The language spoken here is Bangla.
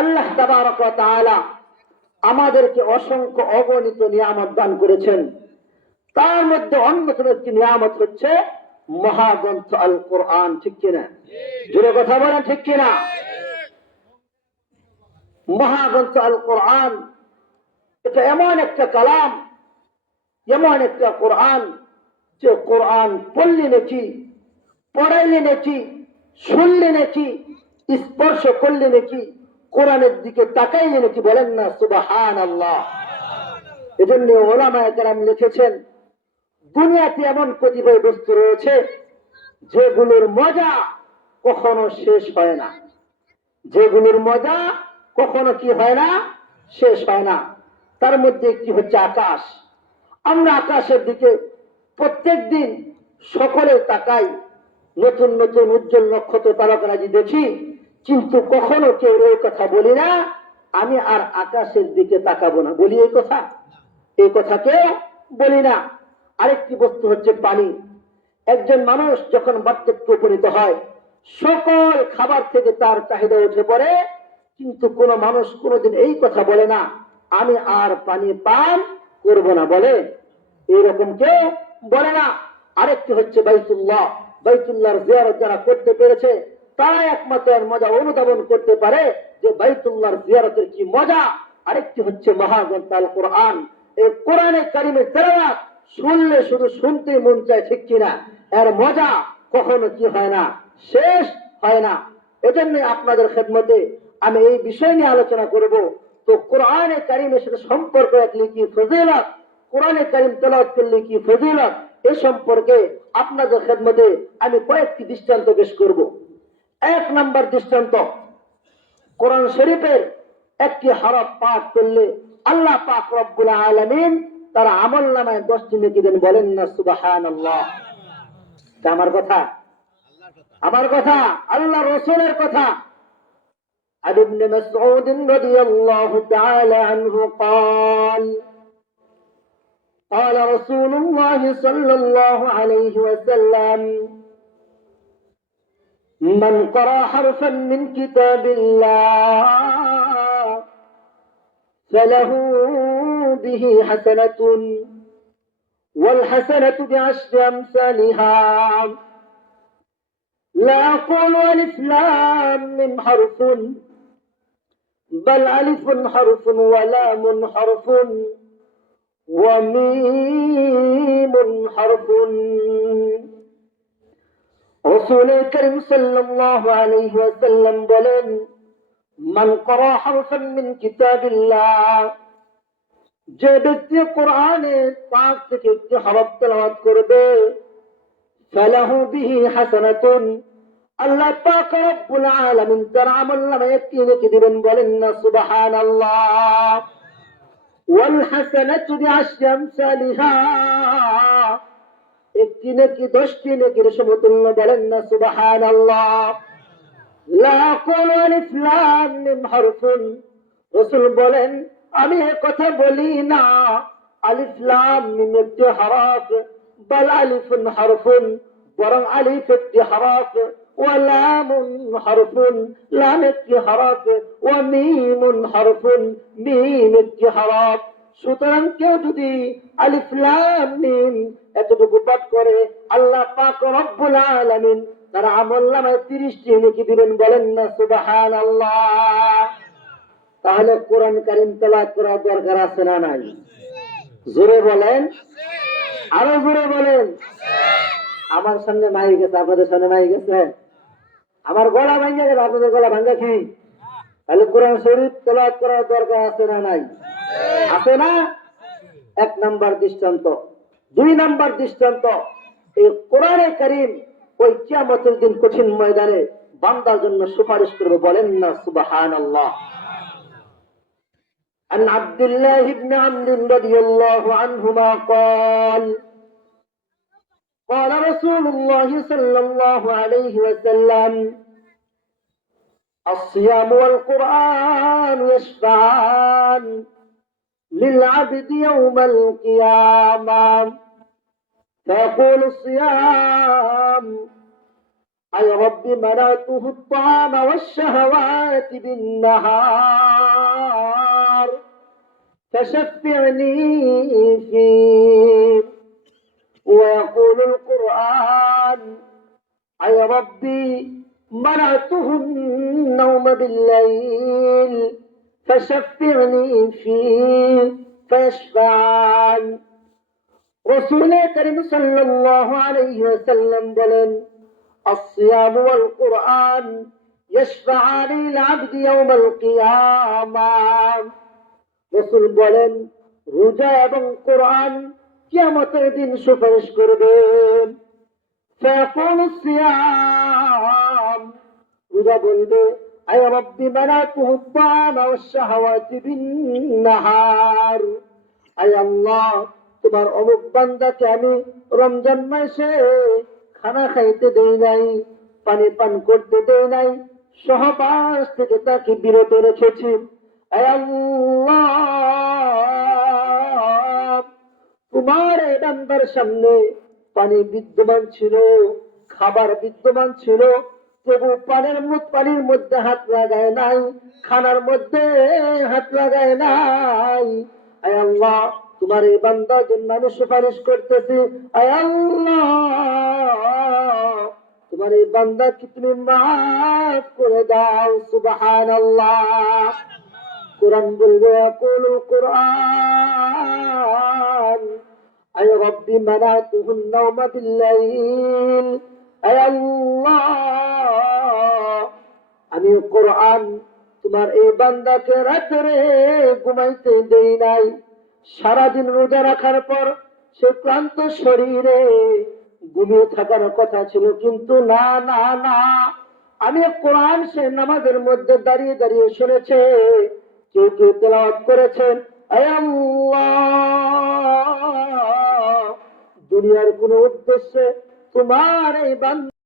আল্লাহ তাবারক ওয়া তাআলা আমাদেরকে অসংখ্য অগণিত নিয়ামত দান করেছেন। তার মধ্যে অন্যতম একটি নিয়ামত হচ্ছে মহাগ্রন্থ আল কোরআন। ঠিক কিনা? জোরে কথা বলেন, ঠিক কিনা? মহাগ্রন্থ আল কোরআন এটা এমন একটা কালাম, এমন একটা কোরআন যে কোরআন পড়লে নাকি, পড়াইলে নাকি, শুনলে নাকি, স্পর্শ করলে নাকি, কোরআনের দিকে তাকাইলে নাকি, বলেন না সুবহানাল্লাহ। এজন্য ওলামায়ে কেরাম লিখেছেন, দুনিয়াতে এমন কতিপয় বস্তু রয়েছে যেগুলোর মজা কখনো শেষ হয় না, যেগুলোর মজা কখনো কি হয় না, শেষ হয় না। তার মধ্যে একটি হচ্ছে আকাশ। আমরা আকাশের দিকে প্রত্যেক দিন সকলে তাকাই, নতুন নতুন উজ্জ্বল নক্ষত্র তারকারাজি দেখি, কিন্তু কখনো কেউ এই কথা বলি না আমি আর আকাশের দিকে তাকাবো না। বলি এই কথা? এই কথা কেউ বলি না। আরেকটি বস্তু হচ্ছে পানি। একজন মানুষ যখন বার্ধক্যে উপনীত হয়, সকল খাবার থেকে তার চাহিদা উঠে পড়ে, কিন্তু কোন মানুষ কোনোদিন এই কথা বলে না আমি আর পানি পান করব না। বলে? এইরকম কেউ বলে না। আরেকটি হচ্ছে বাইতুল্লাহ। বাইতুল্লাহর জিয়ারত যারা করতে পেরেছে তারা একমাত্র মজা অনুধাবন করতে পারে যে বাইতুল্লাহর জিয়ারতের কি মজা। আরেকটি হচ্ছে মহাগ্রন্থ আল কোরআন। এই কোরআনে কারিমের তেলাওয়াত শুনলে শুধু শুনতে মন চায়। ঠিক কিনা? এর মজা কখনো কি হয় না, শেষ হয় না। এজন্য আপনাদের খেদমতে আমি এই বিষয় নিয়ে আলোচনা করব। তো কোরআনে কারিমের সাথে সম্পর্ক রাখলে কি ফজিলত, কোরআনে কারিম তেলাওয়াত করলে কি ফজিলত, এ সম্পর্কে আপনাদের খেদমতে আমি কয়েকটি দৃষ্টান্ত পেশ করব। এক নাম্বার দৃষ্টান্ত, কোরআন শরীফের একটি হরফ পাঠ করলে আল্লাহ পাক রব্বুল আলামিন তার আমলনামায় 10টি নেকি দেন। বলেন না সুবহানাল্লাহ। আমার কথা? আমার কথা? আল্লাহ রাসূলের কথা। عن ابن مسعود رضي الله تعالى عنه قال قال رسول الله صلى الله عليه وسلم من قرأ حرفا من كتاب الله فله به حسنة والحسنة بعشر أمثالها لا أقول ألف لام من حرف بل ألف حرف ولام حرف وميم حرف। رسول الكريم صلى الله عليه وسلم বলেন, মান قرأ حرفا من كتاب الله, যে ব্যক্তি কোরআনের পাক থেকে একটি হরফ তেলাওয়াত করবে, ফালাহু বিহি হাসানাতুন, আল্লাহ পাক রব্বুল আলামিন তার আমলনামায় একটি নেকি দিবেন। বলেন না সুবহানাল্লাহ। ওয়াল হাসানাতু বিআশরি আমসালিহা, একটি নেকি 10টি নেকির সমতুল্য। বলেন না সুবহানাল্লাহ। লা আকুলু আলিফ লাম মিম হারফুন, রাসূল বলেন আমি এই কথা বলি না আলিফ লাম মিম একটি হরফ, বাল আলিফুন হারফুন, বরং আলিফ একটি হরফ, ওয়া লামুন হারফুন, লাম একটি হরফ, ওয়া মিমুন হারফুন, মিম একটি হরফ। সুতরাং কেউ যদি আলিফ লাম মিম এতটুকু পাঠ করে আল্লাহ পাক রব্বুল আলামিন তার আমলনামায় 30টি নেকি দিবেন। বলেন না সুবহানাল্লাহ। তাহলে কোরআন কারীম তেলাওয়াত করার দরকার আছে না নাই? জোরে বলেন, আরো জোরে বলেন। আমার সামনে মাইক গেছে, আপনাদের সামনে মাইক গেছে, আমার গলা ভাঙা গেছে, আপনাদের গলা ভাঙা কি? তাহলে কোরআন শরীফ তেলাওয়াত করার দরকার আছে না নাই? আছে না? এক নাম্বার দৃষ্টান্ত। 2 নাম্বার দৃষ্টান্ত, এই কোরআনে কারীম ওই কিয়ামতের দিন কঠিন ময়দানে বান্দার জন্য সুপারিশ করবে। বলেন না সুবহানাল্লাহ। عن عبد الله بن عمرو رضي الله عنهما قال قال رسول الله صلى الله عليه وسلم الصيام والقرآن يشفعان للعبد يوم القيامة فيقول الصيام أي رب منعته الطعام والشهوات بالنهار فشفعني فيه. ويقول القرآن أي ربي منعته النوم بالليل فشفعني فيه فيشفعان. رسول كريم صلى الله عليه وسلم বলেন الصيام والقرآن يشفعان للعبد يوم القيامة. রসুল বলেন রোজা এবং কোরআন কিয়ামতের দিন সুপারিশ করবেন। فيقول الصيام রোজা বলবে আয় রব্বি মানাতুহু الطعام والشهوات بالنهار, আয় আল্লাহ তোমার অমুক বান্দাকে আমি রমজান মাসে খানা খাইতে দেই নাই, পানি পান করতে দেই নাই, সহবাস থেকে তাকে বিরত রেখেছি। আয় আল্লাহ তোমার এই বান্দার সামনে পানি বিদ্যমান ছিল, খাবার বিদ্যমান ছিল, তবু পানির মধ্যে হাত লাগায় নাই, খানার মধ্যে হাত লাগায় নাই। আয় আল্লাহ তোমার এই বান্দার জন্য আমি সুপারিশ করতেছি। আয় আল্লাহ তোমার এই বান্দাকে তুমি মাফ করে দাও। সুবহানাল্লাহ। কোরআন বলবে ইয়াকুলু কোরআন আয় রব্বি মানাতুহু النوم بالليل, আয় আল্লাহ আমি কোরআন তোমার এই বান্দাকে রাতে ঘুমাইতে দেই নাই। সারাদিন রোজা রাখার পর সে ক্লান্ত শরীরে ঘুমিয়ে থাকার কথা ছিল, কিন্তু না না না, আমি কোরআন সে নামাজের মধ্যে দাঁড়িয়ে দাঁড়িয়ে শুনেছে, কেউ কেউ তেলাওয়াত করেছেন। আয় আল্লাহ দুনিয়ার কোন উদ্দেশ্যে তোমার এই বান্দা